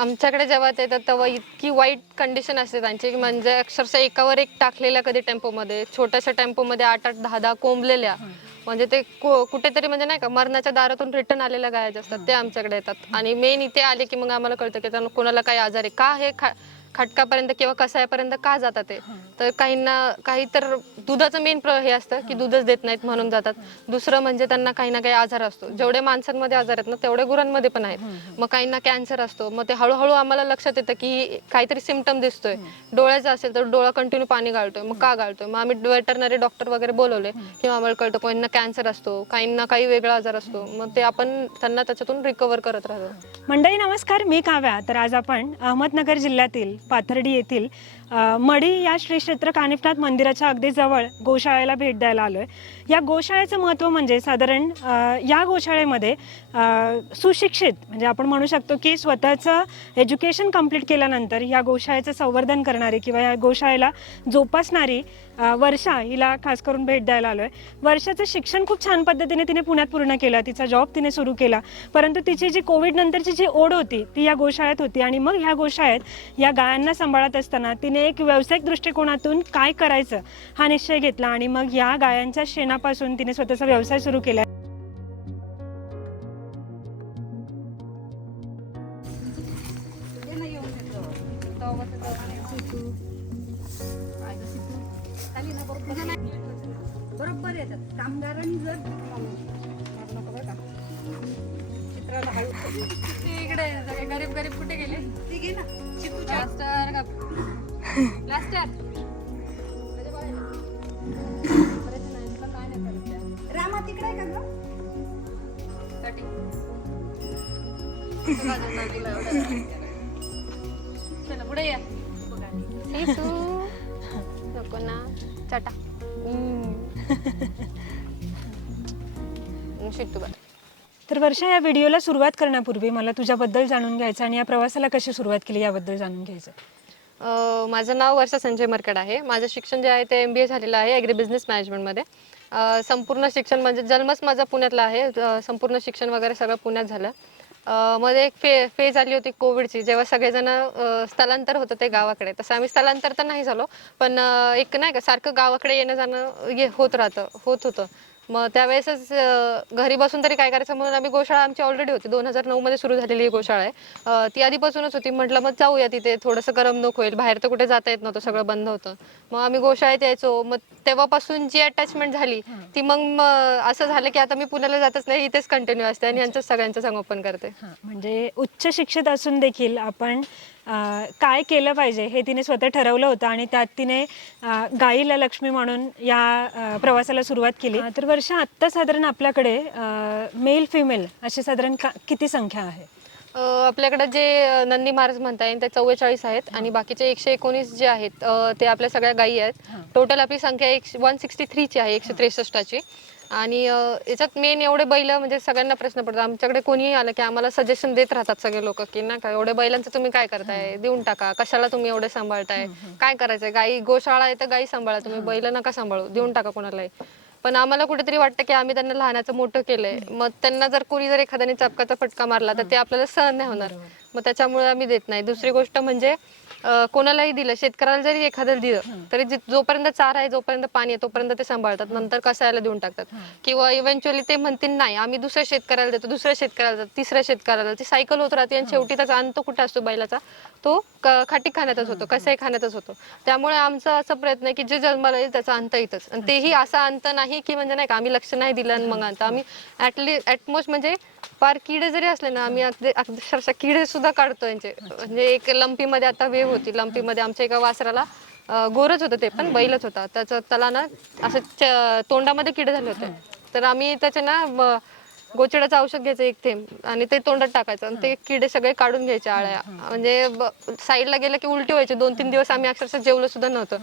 आमच्याकडे जेव्हा ते येतात तेव्हा इतकी वाईट कंडिशन असते त्यांची. की म्हणजे अक्षरशः एकावर एक टाकलेल्या कधी टेम्पोमध्ये छोट्याशा टेम्पोमध्ये आठ आठ दहा दहा कोंबलेल्या म्हणजे ते कुठेतरी म्हणजे नाही का मरणाच्या दारातून रिटर्न आलेल्या गाया ज्या असतात ते आमच्याकडे येतात. आणि मेन इथे आले की मग आम्हाला कळतं की त्यांना कोणाला काही आजार आहे. का हे खा खटकापर्यंत किंवा कसायापर्यंत का जातात ते? तर काहींना काही तर दुधाचं मेन हे असतं की दूधच देत नाहीत म्हणून जातात. दुसरं म्हणजे त्यांना काही ना काही आजार असतो. जेवढे माणसांमध्ये आजार आहेत ना तेवढे गुरांमध्ये पण आहेत. मग काहींना कॅन्सर असतो. मग ते हळूहळू आम्हाला लक्षात येतं की काहीतरी सिमटम दिसतोय. डोळ्याचा असेल तर डोळा कंटिन्यू पाणी गाळतोय. मग का गाळतोय? मग आम्ही वेटरनरी डॉक्टर वगैरे बोलवले किंवा आम्हाला कळतं काहींना कॅन्सर असतो काहींना काही वेगळा आजार असतो. मग ते आपण त्यांना त्याच्यातून रिकवर करत राहतो. मंडळी नमस्कार. मी काव्या. तर आज आपण अहमदनगर जिल्ह्यातील पाथर्डी येथील मढी या श्री क्षेत्र कानिफनाथ मंदिराच्या अगदी जवळ गोशाळेला भेट द्यायला आलोय. या गोशाळेचं महत्त्व म्हणजे साधारण या गोशाळेमध्ये सुशिक्षित म्हणजे आपण म्हणू शकतो की स्वतःचं एज्युकेशन कंप्लीट केल्यानंतर या गोशाळेचं संवर्धन करणारी किंवा या गोशाळेला जोपासणारी वर्षा हिला खास करून भेट द्यायला आलोय. वर्षाचं शिक्षण खूप छान पद्धतीने तिने पुण्यात पूर्ण केलं तिचा जॉब तिने सुरू केला. परंतु तिची जी कोविड नंतरची जी ओढ होती ती या गोशाळेत होती आणि मग ह्या गोशाळेत या गायांना सांभाळत असताना तिने एक व्यावसायिक दृष्टिकोनातून काय करायचं हा निश्चय घेतला आणि मग या गायांच्या शेणापासून तिने स्वतःचा व्यवसाय सुरू केला. बरोबर येतात कामगारांनी जर इकडे गरीब गरीब कुठे गेले? ती घे ना. चिकूच्या रामा तिकडे आहे का ग? चला पुढे या. नको ना. चाटा. शिट्टू बरं तर वर्षा या व्हिडिओला सुरुवात करण्यापूर्वी मला तुझ्याबद्दल जाणून घ्यायचं आणि या प्रवासाला कशी सुरुवात केली याबद्दल जाणून घ्यायचं. अ, माझं नाव वर्षा संजय मरकड आहे. माझं शिक्षण जे आहे ते एम बी ए झालेलं आहे ॲग्री बिझनेस मॅनेजमेंटमध्ये अ, संपूर्ण शिक्षण म्हणजे जन्मच माझा पुण्यातला आहे. अ, संपूर्ण शिक्षण वगैरे सगळं पुण्यात झालं. अ, मध्ये एक फे फेज आली होती कोविडची जेव्हा सगळेजण अ, स्थलांतर होतं ते गावाकडे. तसं आम्ही स्थलांतर तर नाही झालो पण अ, एक नाही का सारखं गावाकडे येणं जाणं ये होत राहतं होत होतं. मग त्यावेळेसच घरी बसून तरी काय करायचं? म्हणून आम्ही गोशाळा आमची ऑलरेडी होती. दोन हजार नऊ मध्ये सुरू झालेली ही गोशाळा आहे. ती आधीपासूनच होती. म्हटलं मग जाऊया तिथे. थोडंसं करमणूक होईल. बाहेर तर कुठे जाता येत नव्हतं. सगळं बंद होतं. मग आम्ही गोशाळेत यायचो. मग तेव्हापासून जी अटॅचमेंट झाली ती मग असं झालं की आता मी पुण्याला जातच नाही. इथेच कंटिन्यू असते आणि यांचं सगळ्यांचं संगोपन करते. म्हणजे उच्च शिक्षित असून देखील आपण काय केलं पाहिजे हे तिने स्वतः ठरवलं होतं आणि त्यात तिने गाईला लक्ष्मी म्हणून या प्रवासाला सुरुवात केली. तर वर्ष आत्ता साधारण आपल्याकडे मेल फिमेल अशी साधारण का- किती संख्या आहे? आपल्याकडे जे नंदी महाराज म्हणता येईल ते चव्वेचाळीस आहेत आणि बाकीचे एकशे एकोणीस जे आहेत ते आपल्या सगळ्या गायी आहेत. टोटल आपली संख्या एक वन सिक्स्टी थ्रीची आहे एकशे त्रेसष्टाची. आणि अ, याच्यात मेन एवढे बैल म्हणजे सगळ्यांना प्रश्न पडतो. आमच्याकडे कोणीही आलं की आम्हाला सजेशन देत राहतात सगळे लोक की ना का एवढे बैलांचं तुम्ही काय करताय? देऊन टाका. कशाला तुम्ही एवढे सांभाळताय? काय करायचंय? गाई गोशाळा आहे तर गाई सांभाळा. तुम्ही बैल नका सांभाळू. देऊन टाका कोणालाही. पण आम्हाला कुठेतरी वाटतं की आम्ही त्यांना लहानाचं मोठं केलंय. मग त्यांना जर कोणी जर एखाद्याने चापकाचा फटका मारला तर ते आपल्याला सहन नाही होणार. मग त्याच्यामुळे आम्ही देत नाही. दुसरी गोष्ट म्हणजे अं, कोणालाही दिलं शेतकऱ्याला जरी एखाद्याला दिलं तरी जे- जोपर्यंत चारा आहे जोपर्यंत पाणी आहे तोपर्यंत ते सांभाळतात. नंतर कसायला देऊन टाकतात. किंवा इव्हेंच्युअली ते म्हणतील नाही आम्ही दुसऱ्या शेतकऱ्याला देतो दुसऱ्या शेतकऱ्याला देतो तिसऱ्या शेतकऱ्याला ती सायकल होत राहते आणि शेवटी त्याचा अंत कुठे असतो बैलाचा? तो क- खाटी खाण्यातच होतो कसाही खाण्यातच होतो. त्यामुळे आमचा असा प्रयत्न आहे की जे जन्माला येईल त्याचा अंत इथंच. आणि तेही असा अंत नाही की म्हणजे नाही का आम्ही लक्ष नाही दिलं आणि मग अंत आम्ही ऍटली ऍटमोस्ट म्हणजे फार किडे जरी असले ना आम्ही अगदी अक्षरशः किडे सुद्धा काढतो यांचे. म्हणजे एक लंपीमध्ये आता वेव होती. लंपीमध्ये आमच्या एका वासराला अं, गोरच होतं ते पण बैलच होता. त्याचं त्याला ना असं च- तोंडामध्ये किडे झाले होते. तर आम्ही त्याचे ना ब- गोचिडाचं औषध घ्यायचं एक थेंब आणि ते तोंडात टाकायचं आणि ते किडे सगळे काढून घ्यायचे आळ्या. म्हणजे साईडला गेलं की उलटी व्हायची. दोन तीन दिवस आम्ही अक्षरशः जेवलो सुद्धा नव्हतं.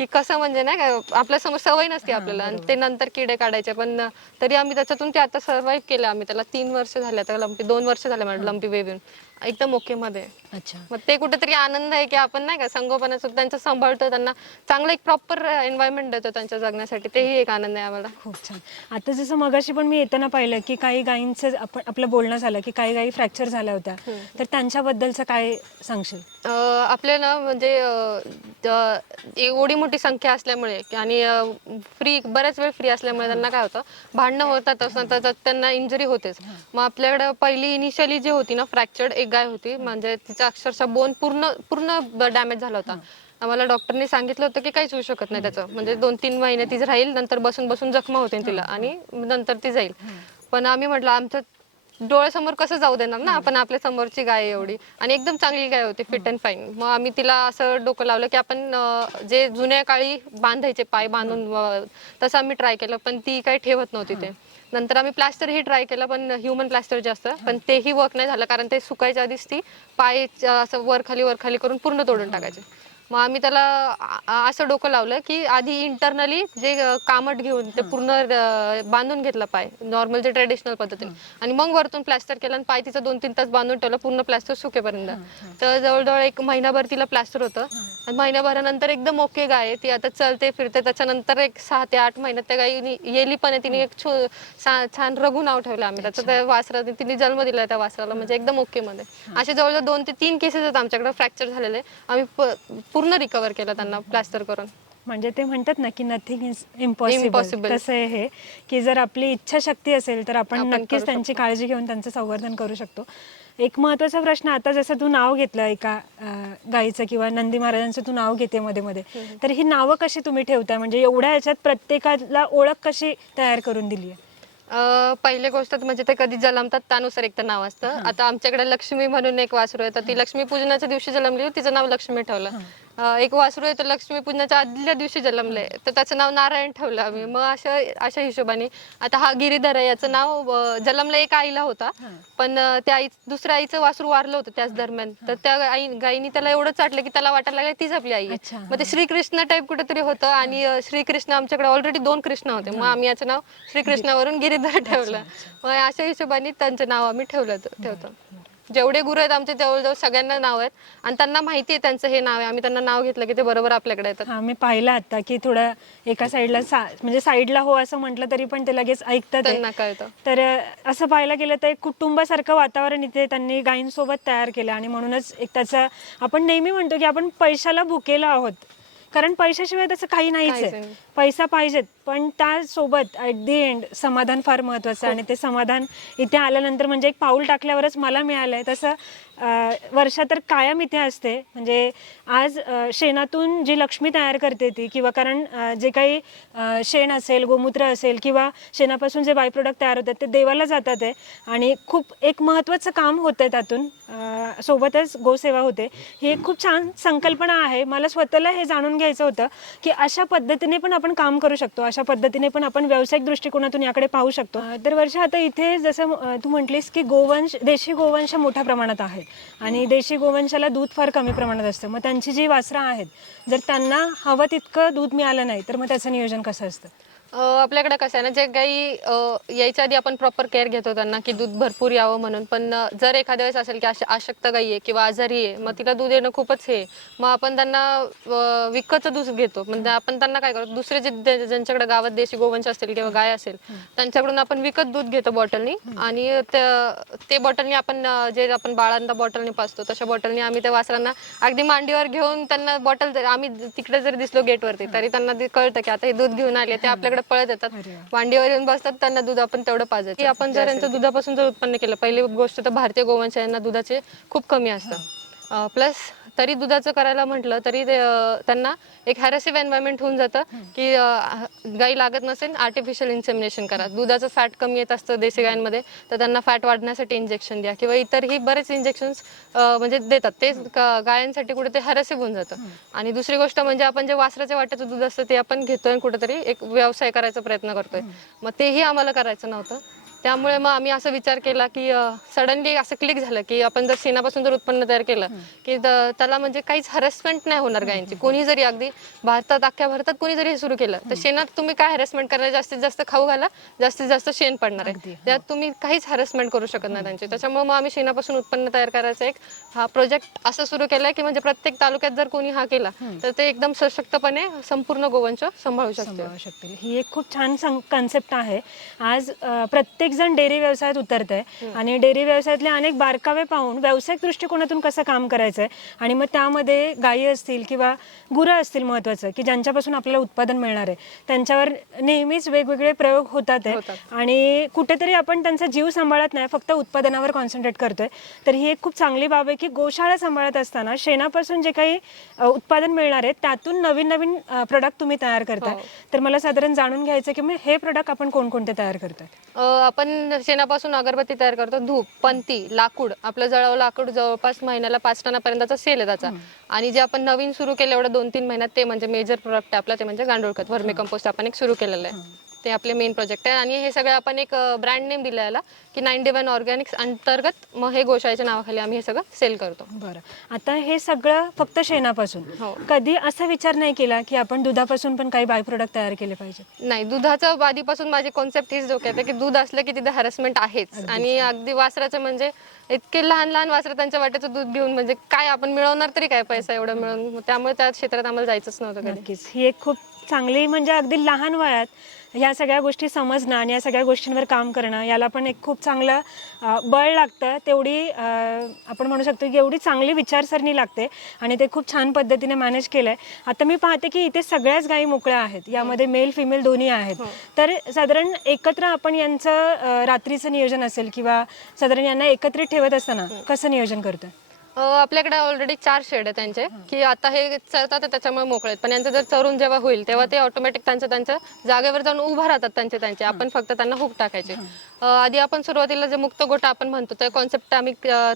की कसं म्हणजे नाही का आपल्यासमोर सवय नसते आपल्याला. आणि ते नंतर किडे काढायचे. पण तरी आम्ही त्याच्यातून ते आता सर्व्हाइव्ह केलं आम्ही. त्याला तीन वर्ष झाले. आता लंपी दोन वर्ष झाले मॅडम लंपी बेबी एकदम ओके मध्ये. आहे. अच्छा. मग ते कुठेतरी आनंद आहे की आपण नाही का संगोपनाचं त्यांचं सांभाळतो त्यांना चांगलं एक प्रॉपर एन्व्हायरमेंट देतो त्यांच्या जगण्यासाठी. तेही एक आनंद आहे आम्हाला. खूप छान. आता जसं मगाशी पण मी येताना पाहिलं की काही गायींचं आपण आपलं बोलणं झालं की काही गायी फ्रॅक्चर झाल्या होत्या. तर त्यांच्याबद्दलचं काय सांगशील? अं, आपल्या ना म्हणजे अं, एवढी मोठी संख्या असल्यामुळे आणि फ्री बऱ्याच वेळ फ्री असल्यामुळे त्यांना काय होतं भांडणं होतात त्याच्यात त्यांना इंजुरी होतेच. मग आपल्याकडे पहिली इनिशियली जी होती ना फ्रॅक्चर्ड एक गाय होती. म्हणजे तिचा अक्षरशः बोन पूर्ण पूर्ण डॅमेज झाला होता. आम्हाला डॉक्टरने सांगितलं होतं की काहीच होऊ शकत नाही त्याचं. म्हणजे दोन तीन महिने ती राहील नंतर बसून बसून जखमा होते तिला आणि नंतर ती जाईल. पण आम्ही म्हटलं आमचं डोळ्यासमोर कसं जाऊ देणार ना? आपण आपल्या समोरची गाय एवढी. आणि एकदम चांगली गाय होती फिट अँड फाईन मग आम्ही तिला असं डोकं लावलं की आपण जे जुन्या काळी बांधायचे पाय बांधून तसं आम्ही ट्राय केलं पण ती काही ठेवत नव्हती ते. नंतर आम्ही प्लास्टरही ट्राय केलं पण ह्युमन प्लास्टर जे असतं पण तेही वर्क नाही झालं कारण ते सुकायच्या आधीच ती पाय असं वर खाली वर खाली करून पूर्ण तोडून टाकायचे. मग आम्ही त्याला असं डोकं लावलं की आधी इंटरनली जे कामट घेऊन ते पूर्ण बांधून घेतलं पाय. नॉर्मल जे ट्रेडिशनल पद्धतीने. आणि मग वरतून प्लास्टर केलं आणि पाय तिचं दोन तीन तास बांधून ठेवलं पूर्ण प्लास्टर सुकेपर्यंत. तर जवळजवळ एक महिनाभर तिला प्लास्टर होतं. आणि महिनाभरानंतर एकदम ओके गाय आहे. ती आता चलते फिरते. त्याच्यानंतर एक सहा ते आठ महिन्यात त्या गायीनी येली पण आहे. तिने एक छान रघु नाव ठेवलं आम्ही. त्याचं त्या वासरा तिने जन्म दिला त्या वासराला. म्हणजे एकदम ओके मध्ये. असे जवळजवळ दोन ते तीन केसेस आहेत आमच्याकडे फ्रॅक्चर झालेले. आम्ही पूर्ण रिकवर केलं त्यांना प्लास्टर करून. म्हणजे ते म्हणतात ना की नथिंग इज इम्पॉसिबल Impossible. तसं आहे हे की जर आपली इच्छाशक्ती असेल तर आपण आपण नक्कीच त्यांची काळजी घेऊन त्यांचं संवर्धन करू शकतो. एक महत्त्वाचा प्रश्न आता जसं तू नाव घेतलं एका अं, गाईचं किंवा नंदी महाराजांचं तू नाव घेते मध्ये मध्ये तर ही नावं कशी तुम्ही ठेवताय? म्हणजे एवढ्या याच्यात प्रत्येकाला ओळख कशी तयार करून दिली आहे? अं, पहिली गोष्ट तर म्हणजे ते कधी जन्मतात त्यानुसार एक तर नाव असतं. आता आमच्याकडे लक्ष्मी म्हणून एक वासरू आहे तर ती लक्ष्मी पूजनाच्या दिवशी जन्मली तिचं नाव लक्ष्मी ठेवलं. एक वासरू आहे तर लक्ष्मी पूजनाच्या आदल्या दिवशी जन्मले तर त्याचं नाव नारायण ठेवलं आम्ही. मग अशा अशा हिशोबाने आता हा गिरीधर आहे याचं नाव अं, जन्मला एक आईला होता. पण त्या आई दुसऱ्या आईचं वासरू वारलं होतं त्याच दरम्यान. तर त्या आई गाईनी त्याला एवढं चाटलं की त्याला वाटायला लागलं तीच आपली आई. मग ते श्रीकृष्ण टाईप कुठेतरी होतं आणि श्रीकृष्ण आमच्याकडे ऑलरेडी दोन कृष्ण होते. मग आम्ही याचं नाव श्रीकृष्णावरून गिरीधर ठेवलं. मग अशा हिशोबाने त्यांचं नाव आम्ही ठेवलं ठेवतो. जेवढे गुरु आहेत आमचे जवळजवळ सगळ्यांना नाव आहेत. आणि त्यांना माहिती आहे त्यांचं हे नाव आहे. आम्ही त्यांना नाव घेतलं की ते बरोबर आपल्याकडे येतात. हा मी पाहिलं आता की थोडं एका साईडला सा म्हणजे साईडला हो असं म्हटलं तरी पण ते लगेच ऐकतात आहे. त्यांना कळतं. तर अ, असं पाहायला गेलं तर एक कुटुंबासारखं वातावरण इथे त्यांनी गायींसोबत तयार केलं. आणि म्हणूनच एक त्याचा आपण नेहमी म्हणतो की आपण पैशाला भुकेलो आहोत. कारण पैशाशिवाय त्याचं काही नाहीच काहीच आहे. नाही. पैसा पाहिजेत. पण त्यासोबत ॲट दी एंड समाधान फार महत्वाचं आहे. आणि ते समाधान इथे आल्यानंतर म्हणजे एक पाऊल टाकल्यावरच मला मिळालंय. तसं वर्षा तर कायम इथे असते. म्हणजे आज शेणातून जी लक्ष्मी तयार करते ती किंवा कारण जे काही शेण असेल गोमूत्र असेल किंवा शेणापासून जे बाय प्रोडक्ट तयार होतात ते देवाला जातात आहे. आणि खूप एक महत्त्वाचं काम होतं त्यातून. सोबतच गोसेवा होते. ही एक खूप छान संकल्पना आहे. मला स्वतःला हे जाणून घ्यायचं होतं की अशा पद्धतीने पण आपण काम करू शकतो. अशा पद्धतीने पण आपण व्यावसायिक दृष्टिकोनातून याकडे पाहू शकतो. तर वर्ष आता इथे जसं तू म्हटलीस की गोवंश देशी गोवंश मोठ्या प्रमाणात आहे आणि देशी गोवंशाला दूध फार कमी प्रमाणात असतं. मग त्यांची जी वासरं आहेत जर त्यांना हवं तितकं दूध मिळालं नाही तर मग त्याचं नियोजन कसं असतं? आपल्याकडे कसं आहे ना जे गाई यायच्या आधी आपण प्रॉपर केअर घेतो त्यांना की दूध भरपूर यावं म्हणून. पण जर एखाद्या वेळेस असेल की अशक्त गाई आहे किंवा आजारी आहे मग तिला दूध येणं खूपच हे आहे. मग आपण त्यांना अं, विकतचं दूध घेतो. म्हणजे आपण त्यांना काय करतो दुसरे जे जे- ज्यांच्याकडे गावात देशी गोवंश असतील किंवा गाय असेल त्यांच्याकडून आपण विकत दूध घेतो बॉटलनी आणि त्या- ते बॉटलनी आपण जे आपण बाळांना बॉटलनी पाचतो तशा बॉटलनी आम्ही त्या वासरांना अगदी मांडीवर घेऊन त्यांना बॉटल आम्ही तिकडे जरी दिसलो गेटवरती तरी त्यांना ते कळतं की आता हे दूध घेऊन आले ते आपल्याकडे पळत येतात अरे वा. मांडीवर येऊन बसतात त्यांना दूध आपण तेवढं पाजायचं. की आपण जर यांचं दुधापासून जर उत्पन्न केलं पहिली गोष्ट तर भारतीय गोवंश यांना दुधाचे खूप कमी असतं प्लस तरी दुधाचं करायला म्हटलं तरी त्यांना एक हॅरेसिव्ह एन्व्हायरमेंट होऊन जातं की गाई लागत नसेल आर्टिफिशियल इन्सेमिनेशन करा. दुधाचं फॅट कमी येत असतं देशी गायांमध्ये तर त्यांना फॅट वाढण्यासाठी इंजेक्शन द्या किंवा इतरही बरेच इंजेक्शन्स म्हणजे देतात. ते गायांसाठी कुठे ते हॅरेसिव्ह होऊन जातं. आणि दुसरी गोष्ट म्हणजे आपण जे वासराच्या वाट्याचं दूध असतं ते आपण घेतोय आणि कुठेतरी एक व्यवसाय करायचा प्रयत्न करतोय. मग तेही आम्हाला करायचं नव्हतं. त्यामुळे मग आम्ही असं विचार केला की सडनली असं क्लिक झालं की आपण जर शेणापासून जर उत्पन्न तयार केलं की त्याला म्हणजे काहीच हॅरेसमेंट नाही होणार गायींची. कोणी जरी अगदी भारतात अख्ख्या भारतात कोणी जरी हे सुरू केलं तर शेणात तुम्ही काय हॅरेसमेंट करणार? जास्तीत जास्त खाऊ घाला जास्तीत जास्त शेण पडणार आहे. त्यात तुम्ही काहीच हॅरेसमेंट करू शकत नाही त्यांची. त्याच्यामुळे मग आम्ही शेणापासून उत्पन्न तयार करायचा एक हा प्रोजेक्ट असं सुरू केलाय की म्हणजे प्रत्येक तालुक्यात जर कोणी हा केला तर ते एकदम सशक्तपणे संपूर्ण गोवंश सांभाळू शकते ही एक खूप छान कन्सेप्ट आहे. आज प्रत्येक जण डेअरी व्यवसायात उतरत आहे आणि डेअरी व्यवसायातले अनेक बारकावे पाहून व्यावसायिक दृष्टिकोनातून कसं काम करायचं आहे आणि मग त्यामध्ये गायी असतील किंवा गुरं असतील महत्वाचं की ज्यांच्यापासून आपल्याला उत्पादन मिळणार आहे त्यांच्यावर नेहमीच वेगवेगळे प्रयोग होतात आहे. आणि कुठेतरी आपण त्यांचा जीव सांभाळत नाही फक्त उत्पादनावर कॉन्सन्ट्रेट करतोय. तर ही एक खूप चांगली बाब आहे की गोशाळा सांभाळत असताना शेणापासून जे काही उत्पादन मिळणार आहे त्यातून नवीन नवीन प्रोडक्ट तुम्ही तयार करताय. हो. तर मला साधारण जाणून घ्यायचं की मग हे प्रोडक्ट आपण कोणकोणते तयार करतोय? अ, आपण शेणापासून अगरबत्ती तयार करतो धूप पंती लाकूड. आपलं जळावं लाकूड जवळपास महिन्याला पाच टनापर्यंतचा सेल आहे त्याचा. आणि जे आपण नवीन सुरू केलं एवढं दोन तीन महिन्यात ते म्हणजे मेजर प्रोडक्ट आपलं ते म्हणजे गांडूळ खत वर्मी कंपोस्ट आपण एक सुरू केलेलं आहे. ते आपले मेन प्रोजेक्ट आहे आणि हे सगळं आपण एक ब्रँड नेम दिला याला की नाईन्टी वन ऑर्गॅनिक्स अंतर्गत मग हे गोशाळेच्या नावाखाली आम्ही हे सगळं सेल करतो. बरं. आता हे सगळं फक्त शेणापासून. हो. कधी असा विचार नाही केला की आपण दुधापासून पण काही बाय प्रोडक्ट तयार केले पाहिजे? नाही दुधाचं आधीपासून माझी कॉन्सेप्ट हीच डोक्यात आहे की दूध असलं की तिथे हॅरसमेंट आहेच. आणि अगदी वासराचं म्हणजे इतके लहान लहान वासरं त्यांच्या वाट्याचं दूध घेऊन म्हणजे काय आपण मिळवणार तरी काय पैसा एवढं मिळून? त्यामुळे त्या क्षेत्रात आम्हाला जायचंच नव्हतं कधी. नक्कीच. ही एक खूप चांगली म्हणजे अगदी लहान वयात या सगळ्या गोष्टी समजणं आणि या सगळ्या गोष्टींवर काम करणं याला पण एक खूप चांगलं बळ लागतं. तेवढी आपण म्हणू शकतो की एवढी चांगली विचारसरणी लागते आणि ते खूप छान पद्धतीने मॅनेज केलंय. आता मी पाहते की इथे सगळ्याच गायी मोकळ्या आहेत. यामध्ये मेल फिमेल दोन्ही आहेत. तर साधारण एकत्र आपण यांचं रात्रीचं नियोजन असेल किंवा साधारण यांना एकत्रित ठेवत असताना कसं नियोजन करतोय? अ, आपल्याकडे ऑलरेडी चार शेड आहे त्यांचे. की आता हे चरतात त्याच्यामुळे मोकळे पण यांचं जर चरून जेव्हा होईल तेव्हा ते ऑटोमॅटिक त्यांच्या त्यांच्या जागेवर जाऊन उभा राहतात त्यांचे त्यांचे. आपण फक्त त्यांना हुक टाकायचे. आधी आपण सुरुवातीला जे मुक्त गोटा आपण म्हणतो त्या कॉन्सेप्ट आम्ही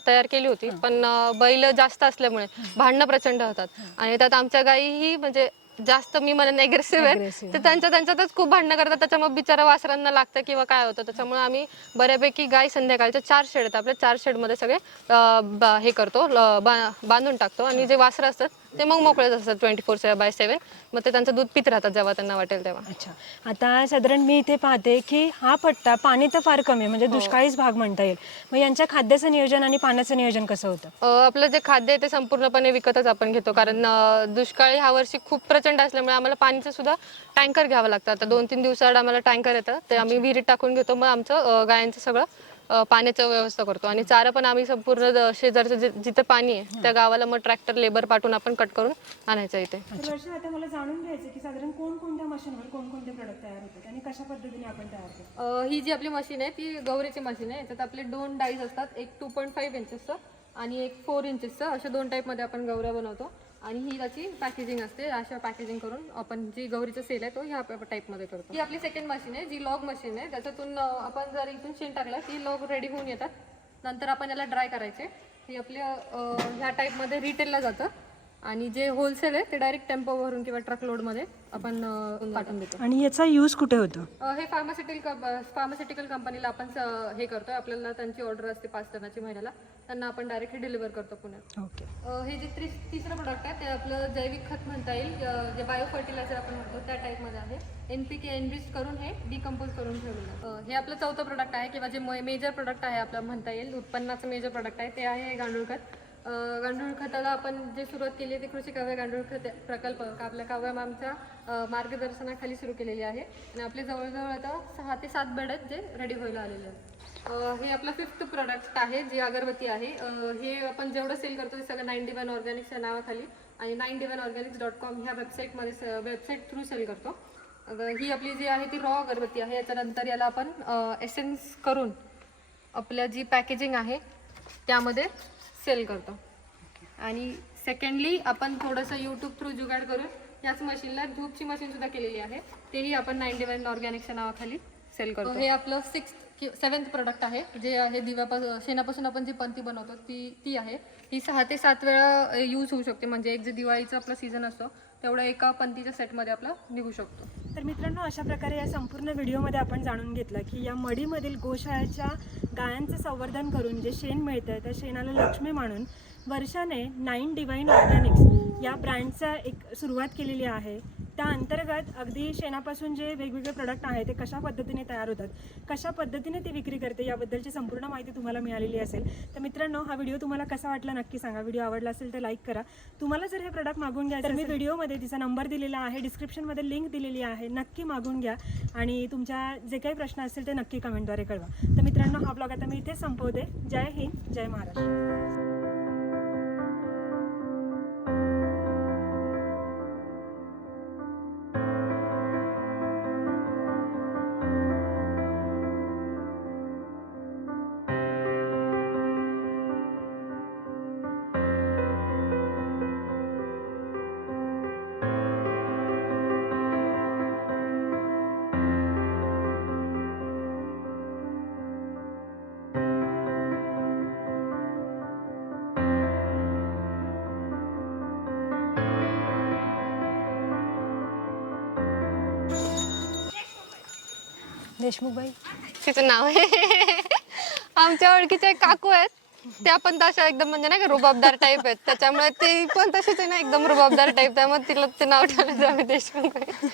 तयार केली होती. पण बैल जास्त असल्यामुळे भांडणं प्रचंड होतात. आणि त्यात आमच्या गायीही म्हणजे जास्त मी म्हणेन अग्रेसिव्ह आहेत Aggressive, तर त्यांच्या त्यांच्यातच खूप भांडणं करतात. त्याच्यामुळे बिचारा वासरांना लागतं किंवा काय होतं. त्याच्यामुळे आम्ही बऱ्यापैकी गाय संध्याकाळच्या चार शेड आहेत आपल्या. चार शेडमध्ये सगळे अं, बा- हे करतो ल- बा- बांधून टाकतो. आणि जे वासरं असतात ते मग मोकळेच असतात twenty four seven by seven मग ते त्यांचं दूध पित राहतात जेव्हा त्यांना वाटेल तेव्हा. अच्छा. आता साधारण मी इथे पाहते की हा पट्टा पाणी तर फार कमी आहे म्हणजे हो. दुष्काळीच भाग म्हणता येईल. मग यांच्या खाद्याचं नियोजन आणि पाण्याचं नियोजन कसं होतं? अं, आपलं जे खाद्य आहे ते संपूर्णपणे विकतच आपण घेतो. कारण अं, दुष्काळी ह्या वर्षी खूप प्रचंड असल्यामुळे आम्हाला पाणीचं सुद्धा टँकर घ्यावं लागतं. आता दोन तीन दिवसाआड आम्हाला टँकर येतं. ते आम्ही विहिरीत टाकून घेतो. मग आमचं अं, गायांचं सगळं पाण्याचं व्यवस्था करतो. आणि चारा पण आम्ही संपूर्ण द- शेजारचं जे- जिथं पाणी आहे त्या गावाला मग ट्रॅक्टर लेबर पाठवून आपण कट करून आणायचं इथे. तर वर्षा आता मला जाणून घ्यायचं की साधारण कोणकोणत्या मशीनवर कोणकोणते प्रोडक्ट तयार होतात आणि कशा पद्धतीने आपण तयार करतो? अ, ही जी आपली मशीन आहे ती गौरीची मशीन आहे. याच्यात आपले दोन डाईज असतात. एक टू पॉईंट फाईव्ह इंचेसचं आणि एक फोर इंचेसचं अशा दोन टाईपमध्ये आपण गौऱ्या बनवतो. आणि ही त्याची पॅकेजिंग असते. अशा पॅकेजिंग करून आपण जी गौरीचा सेल आहे तो ह्या टाईपमध्ये करतो. ही आपली सेकंड मशीन आहे जी लॉग मशीन आहे. त्याच्यातून आपण जर इथून शेण टाकलं ती लॉग रेडी होऊन येतात. नंतर आपण याला ड्राय करायचे. ही आपल्या ह्या टाईपमध्ये रिटेलला जातं. आणि जे होलसेल आहे ते डायरेक्ट टेम्पोवरून किंवा ट्रक लोडमध्ये आपण पाठवून देतो. आणि याचा यूज कुठे होतो? हे फार्मास्युटिकल फार्मास्युटिकल कंपनीला आपण हे करतोय आपल्याला त्यांची ऑर्डर असते पाच टनाची महिन्याला. त्यांना आपण डायरेक्टली डिलिव्हर करतो पुण्यात ओके हे जे तिसरं प्रोडक्ट आहे ते आपलं जैविक खत म्हणता येईल. जे बायो फर्टिलायझर आपण म्हणतो त्या टाईपमध्ये आहे. एन पी के करून हे डिकम्पोज करून ठेवलेलं हे आपलं चौथं प्रोडक्ट आहे किंवा जे मेजर प्रोडक्ट आहे आपलं म्हणता येईल उत्पन्नाचं मेजर प्रोडक्ट आहे ते आहे गांडूळ खत. गांडूळ खताला आपण जे सुरुवात केली ती ते कृषी काव्य गांडूळ खत प्रकल्प का आपल्या काव्य मॅमच्या मार्गदर्शनाखाली सुरू केलेली आहे. आणि आपले जवळजवळ आता सहा ते सात बेड आहेत जे रेडी व्हायला आलेले आहेत. हे आपलं फिफ्थ प्रोडक्ट आहे जी अगरबत्ती आहे. हे आपण जेवढं सेल करतो ते सगळं नाईन वन ऑर्गॅनिक्सच्या नावाखाली आणि nine one organics dot com ह्या वेबसाईटमध्ये वेबसाईट थ्रू सेल करतो. ही आपली जी आहे ती रॉ अगरबत्ती आहे. याच्यानंतर याला आपण एसेन्स करून आपल्या जी पॅकेजिंग आहे त्यामध्ये सेल करतो. आणि सेकंडली आपण थोडंसं यूट्यूब थ्रू जुगाड करून याच मशीनला धूपची मशीन सुद्धा केलेली आहे. तेही आपण नाईन्टी वन ऑर्गॅनिकच्या नावाखाली सेल करतो. हे आपलं सिक्स सेवन्थ प्रोडक्ट आहे. जे आहे दिव्यापासून शेणापासून आपण जी पंती बनवतो ती ती आहे. ही सहा ते सात वेळा यूज होऊ शकते. म्हणजे एक जे दिवाळीचा आपला सीझन असतो तेवढं एका पंथीच्या सेटमध्ये आपला निघू शकतो. तर मित्रांनो अशा प्रकारे या संपूर्ण व्हिडिओमध्ये आपण जाणून घेतलं की या मडीमधील गोशाळाच्या गायांचं संवर्धन करून जे शेण मिळतं त्या शेणाला लक्ष्मी मानून वर्षाने नाईन डिवाईन ऑर्गॅनिक्स या ब्रँडचा एक सुरुवात केलेली आहे. त्या अंतर्गत अगदी शेणापासून जे वेगवेगळे प्रोडक्ट आहेत ते कशा पद्धतीने तयार होतात कशा पद्धतीने ते विक्री करते याबद्दलची संपूर्ण माहिती तुम्हाला मिळालेली असेल. तर मित्रांनो हा व्हिडिओ तुम्हाला कसा वाटला नक्की सांगा. व्हिडिओ आवडला असेल तर लाईक करा. तुम्हाला जर हे प्रोडक्ट मागून घ्या तर मी व्हिडिओमध्ये तिचा नंबर दिलेला आहे. डिस्क्रिप्शनमध्ये लिंक दिलेली आहे. नक्की मागून घ्या. आणि तुमच्या जे काही प्रश्न असतील ते नक्की कमेंटद्वारे कळवा. तर मित्रांनो हा ब्लॉग आता मी इथे संपवते. जय हिंद. जय महाराष्ट्र. देशमुखबाई. तिचं नाव आहे. आमच्या ओळखीचे एक काकू आहेत. त्या पण तशा एकदम म्हणजे नाही का रुबाबदार टाईप आहेत. त्याच्यामुळे ते पण तसेच आहे ना एकदम रुबाबदार टाईप त्यामुळे तिला ते नाव ठेवलं आम्ही देशमुख बाई